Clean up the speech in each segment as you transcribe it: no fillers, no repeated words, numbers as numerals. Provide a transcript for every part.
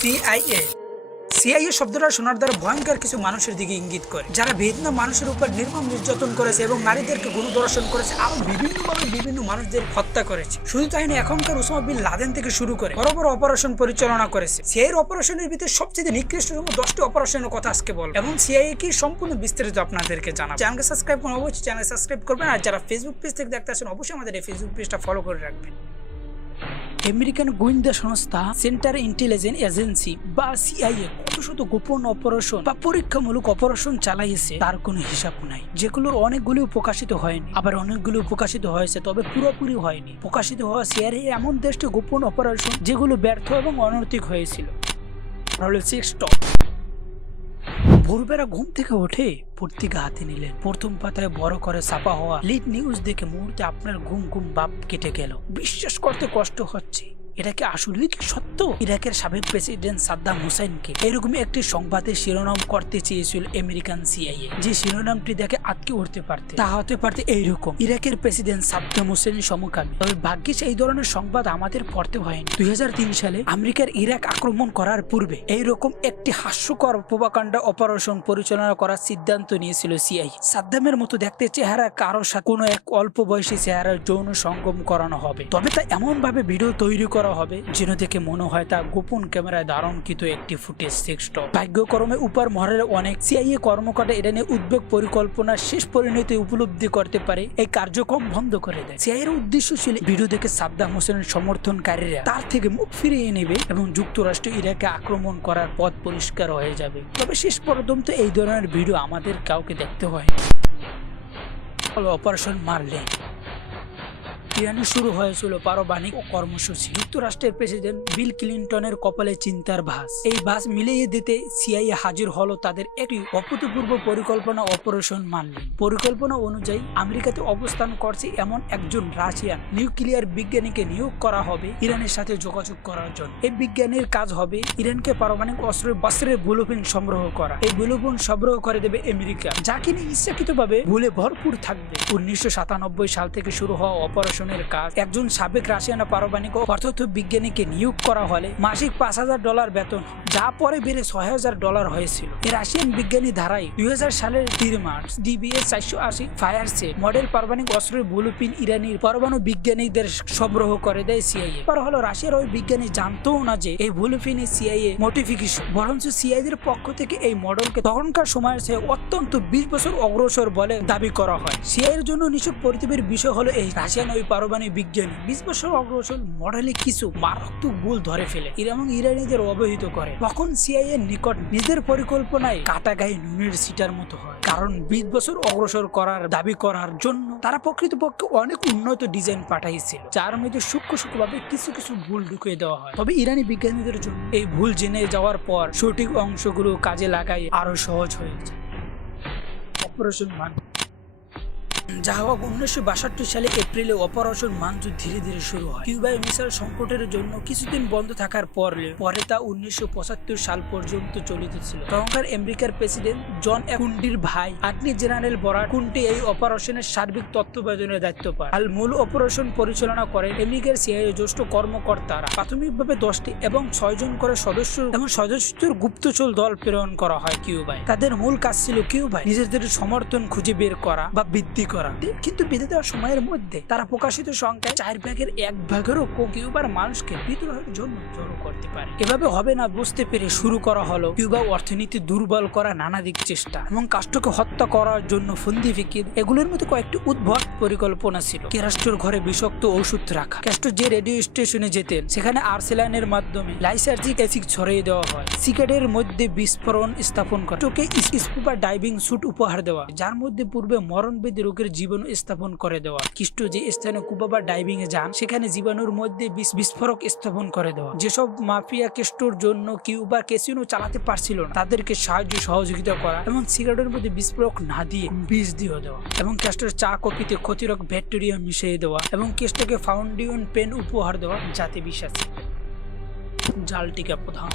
CIA CIA শব্দটা শোনার দ্বারা ভয়ঙ্কর কিছু মানুষের দিকে ইঙ্গিত করে, যারা ভিয়েতনাম মানুষের উপর নির্মম নির্যাতন করেছে এবং নারীদেরকে গণধর্ষণ করেছে, আরো বিভিন্নভাবে বিভিন্ন মানুষদের হত্যা করেছে। শুধু তাই না, এখনকার ওসামা বিন লাদেন থেকে শুরু করে বড় বড় অপারেশন পরিচালনা করেছে। সিআইএর অপারেশনের ভিতরে সবচেয়ে নিকৃষ্টতম 10টি অপারেশনের কথা আজকে বলবো এবং সিআইএ কি সম্পূর্ণ বিস্তারিত আপনাদেরকে জানাবো। চ্যানেলকে সাবস্ক্রাইব করুন, অবশ্যই চ্যানেল সাবস্ক্রাইব করবেন, আর যারা ফেসবুক পেজ থেকে দেখতে আসেন অবশ্যই আমাদের এই ফেসবুক পেজটা ফলো করে রাখবেন। আমেরিকান গোয়েন্দা সংস্থা সেন্ট্রাল ইন্টেলিজেন্স এজেন্সি বা সিআইএ কত শত গোপন অপারেশন বা পরীক্ষামূলক অপারেশন চালাইছে তার কোনো হিসাব নাই, যেগুলোর অনেকগুলো প্রকাশিত হয়নি, আবার অনেকগুলো প্রকাশিত হয়েছে তবে পুরোপুরি হয়নি। প্রকাশিত হওয়া সিআইএ এমন 10টি গোপন অপারেশন যেগুলো ব্যর্থ এবং অনৈতিক হয়েছিল। ভোরবেলা ঘুম থেকে উঠে পত্রিকা হাতে নিলেন, প্রথম পাতায় বড় করে ছাপা হওয়া লিড নিউজ দেখে মুহূর্তে আপনার ঘুম ভাব কেটে গেল। বিশ্বাস করতে কষ্ট হচ্ছে, এটা কি আসলেই কি সত্য? ইরাকের সাবেক প্রেসিডেন্ট সাদ্দাম হুসাইনকে এরকম একটি সংবাদের শিরোনাম করতে চেয়েছিল আমেরিকান সিআইএ, যে শিরোনামটি দেখে আটকে উঠতে পারতে। তা হতে পারতে এইরকম: ইরাকের প্রেসিডেন্ট সাদ্দাম হুসাইনের সমকামী। তবে ভাগ্যিস এই ধরনের সংবাদ আমাদের পড়তে হয়নি। 2003 সালে আমেরিকার ইরাক আক্রমণ করার পূর্বে এইরকম একটি হাস্যকর প্রোপাগান্ডা অপারেশন পরিচালনা করার সিদ্ধান্ত নিয়েছিল সিআইএ। সাদ্দামের মতো দেখতে চেহারা কারোর সাথে কোনো এক অল্প বয়সী চেহারার যৌন সঙ্গম করানো হবে, তবে তা এমন ভাবে ভিডিও তৈরি করা হবে যেন দেখে মনে হয় তা গোপন ক্যামেরায় ধারণকৃত একটি ফুটেজ সেক্সট। ভাগ্যক্রমে উপর মহলের অনেক সিআইএ কর্মকর্তা এটা নিয়ে উদ্বেগ পরিকল্পনার শেষ পরিণতি উপলব্ধি করতে পারে এই কার্যক্রম বন্ধ করে দেয়। সিআইএর উদ্দেশ্য ছিল ভিডিও দেখে সাদ্দাম হোসেনের সমর্থনকারীরা তার থেকে মুখ ফিরিয়ে নেবে এবং যুক্তরাষ্ট্র ইরাকে আক্রমণ করার পথ পরিষ্কার হয়ে যাবে। তবে শেষ পর্যন্ত এই ধরনের ভিডিও আমাদের কাউকে দেখতে হয়। অপারেশন মার্লিন ইরানে শুরু হয়েছিল পারমাণবিক কর্মসূচি। যুক্তরাষ্ট্রের প্রেসিডেন্ট বিল ক্লিনটনের কপালে চিন্তার ভাঁজ। এই ভাঁজ মিলিয়ে দিতে সিআইএ হাজির হলো তাদের একটি অভূতপূর্ব পরিকল্পনা, অপারেশন মার্লিন। পরিকল্পনা অনুযায়ী আমেরিকাতে অবস্থান করছে এমন একজন রাশিয়ান নিউক্লিয়ার বিজ্ঞানীকে নিয়োগ করা হবে ইরানের সাথে যোগাযোগ করার জন্য। এই বিজ্ঞানীর কাজ হবে ইরানকে পারমাণবিক অস্ত্রের ব্লুপ্রিন্ট সংগ্রহ করা। এই ব্লুপ্রিন্ট সংগ্রহ করে দেবে আমেরিকা, যা কিনা ইচ্ছাকৃতভাবে ভুলে ভরপুর থাকবে। 1997 সাল থেকে শুরু হওয়া অপারেশন কাজ একজন সাবেক রাশিয়ান পারমাণবিক পদার্থ বিজ্ঞানীকে নিয়োগ করা হলে মাসিক $5,000 বেতন, যা পরে বেড়ে $6,000 হয়েছিল। এই রাশিয়ান বিজ্ঞানী ধারায় 2000 সালের 3 March DBS 480 fire set model পারমাণবিক অস্ত্রের ব্লুপ্রিন্ট ইরানি পরমাণু বিজ্ঞানীদের সংগ্রহ করে দেয় সিআইএ। পর হলো রাশিয়ার ওই বিজ্ঞানী জানতো না যে এই ব্লুপ্রিন্ট সিআইএ মডিফিকেশন, বরঞ্চ সিআইএর পক্ষ থেকে এই মডেলকে তখনকার সময়ের চেয়ে অত্যন্ত 20 বছর অগ্রসর বলে দাবি করা হয়। সিআইএর জন্য নিছক পরিতাপের বিষয় হলো এই রাশিয়ান ওই পারমাণবিক বিজ্ঞানী 20 বছর অগ্রসর মডেলে কিছু মারাত্মক ভুল ধরে ফেলে এবং ইরানিদের অবহিত করে। তখন সিআইএ নিকট নিজের পরিকল্পনায় কাটা গায়ে নুনের ছিটার মতো হয়, কারণ 20 বছর অগ্রসর করার দাবি করার জন্য তারা প্রকৃতপক্ষে অনেক উন্নত ডিজাইন পাঠাইছিল, যার মধ্যে সূক্ষ্মভাবে কিছু ভুল ঢুকিয়ে দেওয়া হয়। তবে ইরানি বিজ্ঞানীদের জন্য এই ভুল জেনে যাওয়ার পর সঠিক অংশগুলো কাজে লাগাই আরো সহজ হয়ে যায়। অপারেশন মান যা হোক 1962 সালে এপ্রিলে অপারেশন মানজু ধীরে ধীরে শুরু হয়। কিউবায় মিসাইল সংকটের জন্য কিছুদিন বন্ধ থাকার পরে তা 1975 সাল পর্যন্ত চলিত ছিল। তখনকার আমেরিকার প্রেসিডেন্ট জন এফ কুন্ডির ভাই অ্যাটর্নি জেনারেল বরাট কুন্টি এই অপারেশনের সার্বিক তত্ত্বাবধানের দায়িত্ব পায়। আর মূল অপারেশন পরিচালনা করেন আমেরিকার সিআইএ জ্যেষ্ঠ কর্মকর্তারা। প্রাথমিকভাবে 10টি এবং 6 জন করে সদস্যদের গুপ্তচর দল প্রেরণ করা হয় কিউবায়। তাদের মূল কাজ ছিল কিউবায় নিজেদের সমর্থন খুঁজে বের করা বা বৃদ্ধি করা, কিন্তু বেঁধে দেওয়া সময়ের মধ্যে তারা প্রকাশিত সংখ্যায় 1/4 কম কিউবার মানুষকে বিদ্রোহের জন্য জড়ো করতে পারে। এভাবে হবে না বুঝতে পেরে শুরু করা হলো কিউবা অর্থনীতি দুর্বল করা নানাদিক চেষ্টা এবং কাস্টকে হত্যা করার জন্য ফন্দি ফিকির। এগুলোর মধ্যে কয়েকটি উদ্ভট পরিকল্পনা ছিল। ক্যাস্ট্রোর ঘরে বিষাক্ত ঔষধ রাখা, ক্যাস্ট্রো যে রেডিও স্টেশনে যেতেন সেখানে আর্সেলাইনের মাধ্যমে লাইসার্জিক অ্যাসিড ছড়িয়ে দেওয়া হয়, সিগারেটের মধ্যে বিস্ফোরণ স্থাপন করা, টোকে স্কুবা ডাইভিং স্যুট উপহার দেওয়া যার মধ্যে পূর্বে মরণবেদী রোগের জীবাণু স্থাপন করে দেওয়া, খ্রিস্ট যে স্থানে কুবা ডাইভিং এ যান সেখানে জীবাণুর মধ্যে বিস্ফোরক স্থাপন করে দেওয়া। যেসব মাফিয়া কেস্টোর জন্য কিউবা ক্যাসিনো চালাতে পারছিল না তাদেরকে সাহায্য সহযোগিতা করা এবং সিগারেটের মধ্যে বিস্ফোরক না দিয়ে বিষ দিয়ে দেওয়া এবং ক্যাস্টোর চা কফিতে ক্ষতিরক ব্যাকটেরিয়া মিশিয়ে দেওয়া এবং ক্যাস্টোকে ফাউন্ডেশন পেন উপহার দেওয়া যাতে বিষ আছে। জাল টিকা প্রধান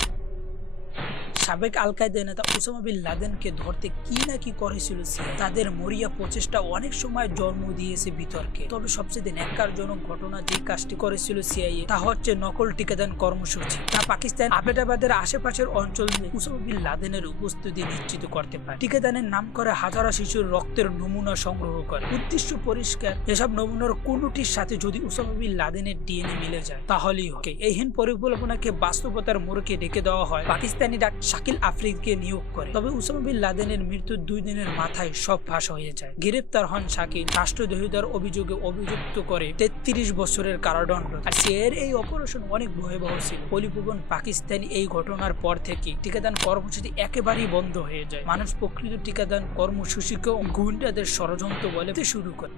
সাবেক আল কায়েদা নেতা ওসামা বিন লাদেনকে ধরতে কি না কি করেছিল সিআইএ। তাদের মরিয়া প্রচেষ্টা অনেক সময় জন্ম দিয়েছে বিতর্কে। তবে সবচেয়ে ন্যাক্কারজনক ঘটনা যে কাজটি করেছিল সিআইএ তা হচ্ছে নকল টিকাদান কর্মসূচি। তা পাকিস্তান আবেদাবাদের আশেপাশের অঞ্চলে ওসামা বিন লাদেনের উপস্থিতি নিশ্চিত করতে পারে। টিকাদানের নাম করে হাজারো শিশুর রক্তের নমুনা সংগ্রহ করে। উদ্দেশ্য পরিষ্কার, এসব নমুনার কোনটির সাথে যদি ওসামা বিন লাদেনের ডিএনএ মিলে যায় তাহলেই হবে। এই হীন পরিকল্পনাকে বাস্তবতার মোড়কে ডেকে দেওয়া হয় পাকিস্তানি ডাক্তার শাকিল আফ্রিদিকে নিয়োগ করে। তবে ওসামা বিন লাদেনের মৃত্যুর 2 দিনের মাথায় সব ফাঁস হয়ে যায়। গ্রেপ্তার হন শাকিল, রাষ্ট্রদ্রোহিতার অভিযোগে অভিযুক্ত করে 33 বছরের কারাদণ্ড। আর সিআইএর এই অপারেশন অনেক ভয়াবহ ছিল। পরিপূর্ণ পাকিস্তানি এই ঘটনার পর থেকে টিকাদান কর্মসূচি একেবারেই বন্ধ হয়ে যায়। মানুষ প্রকৃত টিকাদান কর্মসূচিকে গুন্ডাদের ষড়যন্ত্র বলে শুরু করে।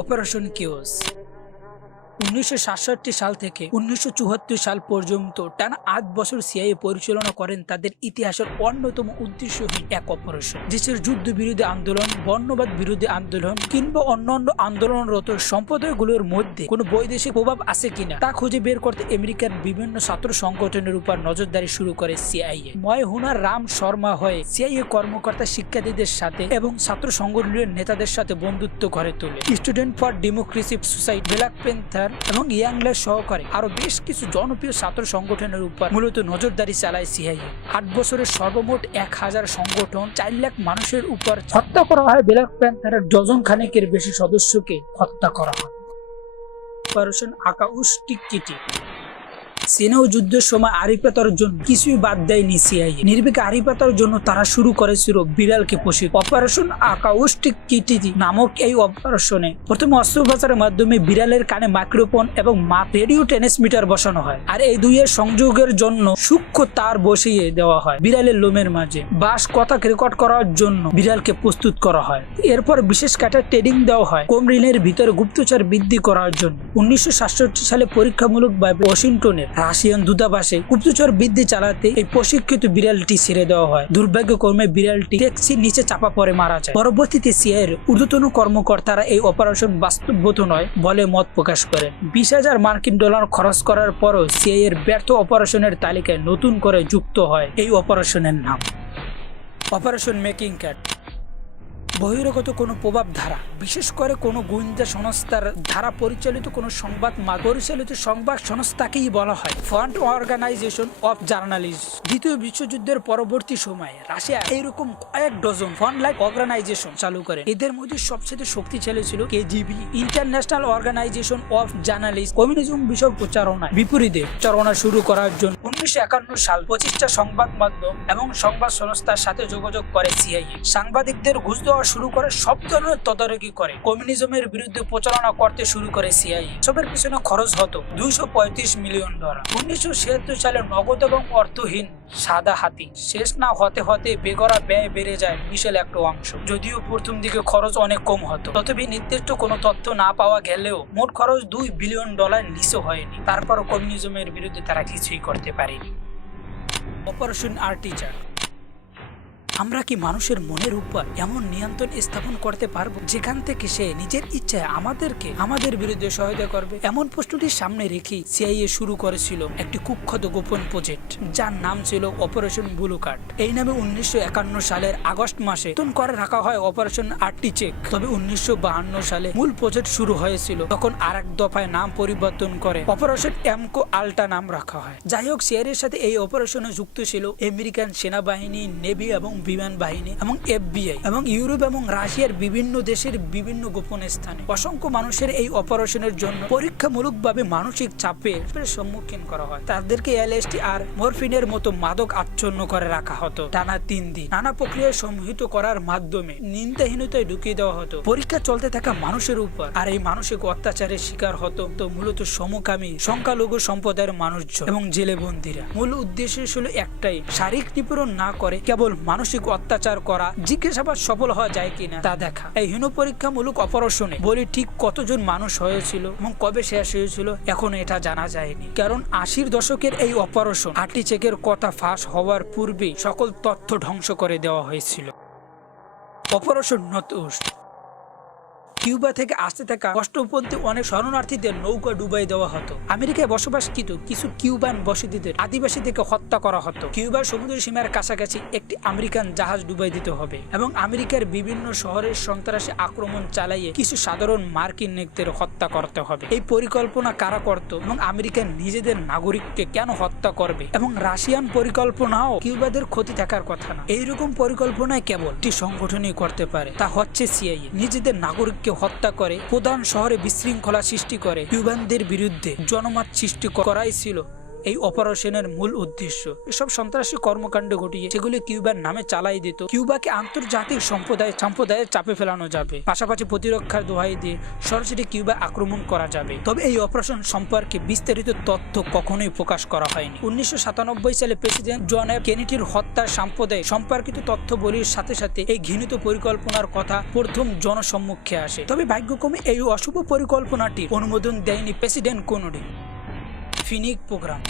অপারেশন কিওস 1967 সাল থেকে 1974 সাল পর্যন্ত টানা 8 বছর সিআইএ পরিচালনা করেন তাদের ইতিহাসের অন্যতম উদ্দেশ্যহীন এক অপারেশন। দেশের যুদ্ধ বিরোধী আন্দোলন, বর্ণবাদ বিরোধী আন্দোলন কিংবা অন্যান্য আন্দোলনরত সম্প্রদায়গুলোর মধ্যে কোনো বৈদেশিক প্রভাব আছে কিনা তা খুঁজে বের করতে আমেরিকার বিভিন্ন ছাত্র সংগঠনের উপর নজরদারি শুরু করে সিআইএ। ময়হুনার রাম শর্মা হয়ে সিআইএ কর্মকর্তা শিক্ষার্থীদের সাথে এবং ছাত্র সংগঠনের নেতাদের সাথে বন্ধুত্ব গড়ে তোলে। Student for democracy society, black panther এবং ইয়াংলার সহকারে আরো বেশ কিছু জনপ্রিয় ছাত্র সংগঠনের উপর মূলত নজরদারি চালায় সিআইএ। 8 বছরের সর্বমোট 1000 সংগঠন, 4 লাখ মানুষের উপর হত্যা করা হয়। ব্ল্যাক প্যান্থারের ডজন খানেকের বেশি সদস্যকে হত্যা করা হয়। অপারেশন আকাউস্টিক কিটি সেনাও যুদ্ধের সময় আড়িপাতার জন্য কিছুই বাদ দেয়নি সিআইএ। নির্ভীক আড়িপাতার জন্য তারা শুরু করেছিল বিড়ালকে প্রশিক্ষণ। অপারেশন আকাউস্টিক কিটি নামক এই অপারেশনে প্রথমে অস্ত্রোপচারের মাধ্যমে বিড়ালের কানে মাইক্রোফোন এবং রেডিও ট্রান্সমিটার বসানো হয়। আর এই দুইয়ের সংযোগের জন্য সূক্ষ্ম তার বসিয়ে দেওয়া হয় বিড়ালের লোমের মাঝে। বাস কথা রেকর্ড করার জন্য বিড়ালকে প্রস্তুত করা হয়। এরপর বিশেষ কাটা ট্রেনিং দেওয়া হয় কোমরিনের ভিতরে গুপ্তচর বৃদ্ধি করার জন্য। 1967 সালে পরীক্ষামূলকভাবে ওয়াশিংটনের রাশিয়ান দূতাবাসে গুপ্তচর বৃদ্ধি চালাতে এই প্রশিক্ষিত বিড়ালটি ছেড়ে দেওয়া হয়। দুর্ভাগ্যক্রমে বিড়ালটি ট্যাক্সির নিচে চাপা পড়ে মারা যায়। পরবর্তীতে সিআইএর ঊর্ধ্বতন কর্মকর্তারা এই অপারেশন বাস্তবগত নয় বলে মত প্রকাশ করেন। $20,000 খরচ করার পরও সিআইএর ব্যর্থ অপারেশনের তালিকায় নতুন করে যুক্ত হয় এই অপারেশনের নাম অপারেশন মেকিং ক্যাট। বহিরাগত কোনো প্রভাব ধারা, বিশেষ করে কোনো গোয়েন্দা সংস্থার দ্বারা পরিচালিত কোনো সংবাদ সংস্থাকেই বলা হয় ফ্রন্ট অর্গানাইজেশন অফ জার্নালিস্ট। দ্বিতীয় বিশ্বযুদ্ধের পরবর্তী সময়ে রাশিয়া এইরকম কয়েক ডজন ফ্রন্টলাইন অর্গানাইজেশন চালু করে। এদের মধ্যে সবচেয়ে শক্তিশালী ছিল KGB, international organisation of journalist. Communism বিষয় প্রচারণায় বিপরীতে প্রচারণা শুরু করার জন্য 1951 সাল 25টা সংবাদ মাধ্যম এবং সংবাদ সংস্থার সাথে যোগাযোগ করে সিআইএ। সাংবাদিকদের ঘুষ দেওয়া শুরু করে, সব ধরনের তদারকি করে, কমিউনিজমের বিরুদ্ধে প্রচারণা করতে শুরু করে সিআইএ। সবের পিছনে খরচ হতো $235 মিলিয়ন। 1976 সালে নগদ এবং অর্থহীন সাদা হাতি শেষ না হতে হতে বেগরা ব্যয় বেড়ে যায় $1 যদিও প্রথম দিকে খরচ অনেক কম হতো। তথাপি নির্দিষ্ট কোনো তথ্য না পাওয়া গেলেও মোট খরচ $2 বিলিয়ন নিচে হয়নি। তারপর কমিউনিজমের বিরুদ্ধে তারা কিছুই করতে পারেনি। অপারেশন আর্টিচার। আমরা কি মানুষের মনের উপর এমন নিয়ন্ত্রণ স্থাপন করতে পারবো যেখান থেকে সে নিজের ইচ্ছায় আমাদের বিরুদ্ধে সহায়তা করবে? এমন প্রশ্নটির সামনে রেখে সিআইএ শুরু করেছিল একটি কুখ্যাত গোপন প্রজেক্ট যার নাম ছিল অপারেশন ব্লু কার্ড। এই নামে 1951 সালের আগস্ট মাসে নতুন করে রাখা হয় অপারেশন আর্টিচেক। তবে 1952 সালে মূল প্রজেক্ট শুরু হয়েছিল, তখন আরেক দফায় নাম পরিবর্তন করে অপারেশন এমকো আল্টা নাম রাখা হয়। যাই হোক, সিআইএর সাথে এই অপারেশনে যুক্ত ছিল আমেরিকান সেনাবাহিনী, নেভি এবং বিমান বাহিনী এবং এফবিআই এবং ইউরোপ এবং রাশিয়ার বিভিন্ন দেশের বিভিন্ন গোপন স্থানে। অসংখ্য মানুষের এই অপারেশনের জন্য পরীক্ষামূলকভাবে মানসিক চাপের সম্মুখীন করা হয়। তাদেরকে এলএসডি আর মরফিনের মতো মাদক আচ্ছন্ন করে রাখা হতো টানা 3 দিন। নানা প্রক্রিয়ায় সম্মোহিত করার মাধ্যমে নিন্দাহীনতায় ঢুকিয়ে দেওয়া হতো পরীক্ষা চলতে থাকা মানুষের উপর। আর এই মানসিক অত্যাচারের শিকার হতো তো মূলত সমকামী সংখ্যালঘু সম্প্রদায়ের মানুষজন এবং জেলে বন্দীরা। মূল উদ্দেশ্য ছিল একটাই, শারীরিক নিপীড়ন না করে কেবল মানসিক অত্যাচার করা, জিজ্ঞাসাবাদ সফল হওয়া যায় কিনা তা দেখা। এই হীন পরীক্ষামূলক অপারেশনে বলি ঠিক কতজন মানুষ হয়েছিল এবং কবে শেষ হয়েছিল এখনো এটা জানা যায়নি, কারণ 80-র দশকের এই অপারেশন আর্টিচেকের কথা ফাঁস হওয়ার পূর্বে সকল তথ্য ধ্বংস করে দেওয়া হয়েছিল। Operation north east. কিউবা থেকে আসতে থাকা কষ্টপন্থী অনেক শরণার্থীদের নৌকা ডুবাই দেওয়া হতো। আমেরিকায় বসবাসকৃত কিছু কিউবান বসতিদের আদিবাসীদেরকে হত্যা করা হতো। কিউবার সমুদ্র সীমার কাছাকাছি একটি আমেরিকান জাহাজ ডুবাই দিতে হবে এবং আমেরিকার বিভিন্ন শহরে সন্ত্রাসী আক্রমণ চালিয়ে কিছু সাধারণ মার্কিন নাগরিকদের হত্যা করতে হবে। এই পরিকল্পনা কারা করত এবং আমেরিকার নিজেদের নাগরিককে কেন হত্যা করবে এবং রাশিয়ান পরিকল্পনাও কিউবাদের ক্ষতি থাকার কথা না। এইরকম পরিকল্পনায় কেবল একটি সংগঠনই করতে পারে, তা হচ্ছে সিআইএ। নিজেদের নাগরিককে হত্যা করে প্রধান শহরে বিশৃঙ্খলা সৃষ্টি করে কিউবানদের বিরুদ্ধে জনমত সৃষ্টি করাই ছিল এই অপারেশনের মূল উদ্দেশ্য। এসব সন্ত্রাসী কর্মকাণ্ড ঘটিয়ে সেগুলি কিউবার নামে চালাই দিত। কিউবাকে আন্তর্জাতিক সম্প্রদায়ে চাপে ফেলানো যাবে, পাশাপাশি প্রতিরক্ষার দোহাই দিয়ে সরাসরি কিউবা আক্রমণ করা যাবে। তবে এই অপারেশন সম্পর্কে বিস্তারিত তথ্য কখনোই প্রকাশ করা হয়নি। 1997 সালে প্রেসিডেন্ট জন এফ কেনেডির হত্যার সাম্প্রদায়িক সম্পর্কিত তথ্যবলির সাথে সাথে এই ঘৃণিত পরিকল্পনার কথা প্রথম জনসম্মুখে আসে। তবে ভাগ্যক্রমে এই অশুভ পরিকল্পনাটি অনুমোদন দেয়নি প্রেসিডেন্ট কেনেডি। ফিনিক প্রোগ্রাম।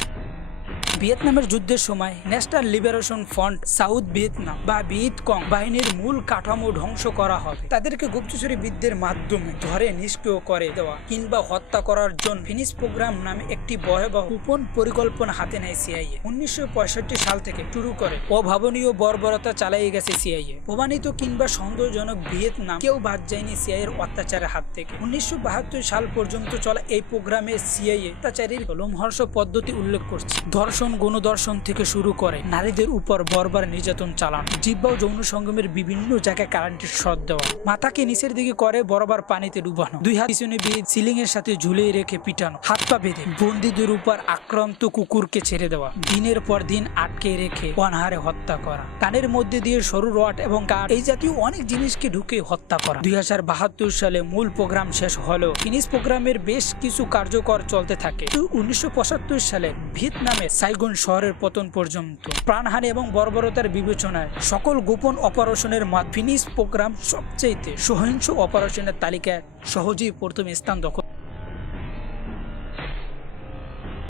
ভিয়েতনামের যুদ্ধের সময় national liberation front south Vietnam বা ভিয়েতকং বাহিনীর মূল কাঠামো ধ্বংস করা হবে। তাদেরকে গুপ্তচরী বিদ্যের মাধ্যমে ধরে নিষ্ক্রিয় করে দেওয়া কিংবা হত্যা করার জন্য ফিনিশ প্রোগ্রাম নামে একটি ভয়াবহ গোপন পরিকল্পনা হাতে নেয় সিআইএ। 1965 সাল থেকে শুরু করে অভাবনীয় বর্বরতা চালিয়ে গেছে সিআইএ। প্রমাণিত কিংবা সন্দেহজনক ভিয়েতনাম কেউ বাদ যায়নি সিআইএর অত্যাচারের হাত থেকে। 1972 সাল পর্যন্ত চলা এই প্রোগ্রামে সিআইএ অত্যাচারীর লোমহর্ষ পদ্ধতি উল্লেখ করছে। ধর্ষণ, গণধর্ষণ থেকে শুরু করে নারীদের উপর বর্বর নির্যাতন চালানো, জিহ্বা ও যৌন সঙ্গমের বিভিন্ন জায়গায় কারেন্টের শট দেওয়া, মাথাকে নিচের দিকে করে বরাবর পানিতে ডুবানো, দুই হাত পিছনে দিয়ে সিলিং এর সাথে ঝুলিয়ে রেখে পিটানো, হাত পা বেঁধে বন্দীদের উপর আক্রান্ত কুকুরকে ছেড়ে দেওয়া, দিনের পর দিন আটকে রেখে অনাহারে হত্যা করা, কানের মধ্যে দিয়ে সরু রড এবং কাঠ এই জাতীয় অনেক জিনিসকে ঢুকে হত্যা করা। 2072 সালে মূল প্রোগ্রাম শেষ হলেও ফিনিশ প্রোগ্রামের বেশ কিছু কার্যকর চলতে থাকে। 1975 সালে ভিয়েতনামের সাইগন শহরের পতন পর্যন্ত প্রাণহানি এবং বর্বরতার বিবেচনায় সকল গোপন অপারেশনের ফিনিশ প্রোগ্রাম সবচেয়ে সহিংস অপারেশনের তালিকায় সহজেই প্রথম স্থান দখল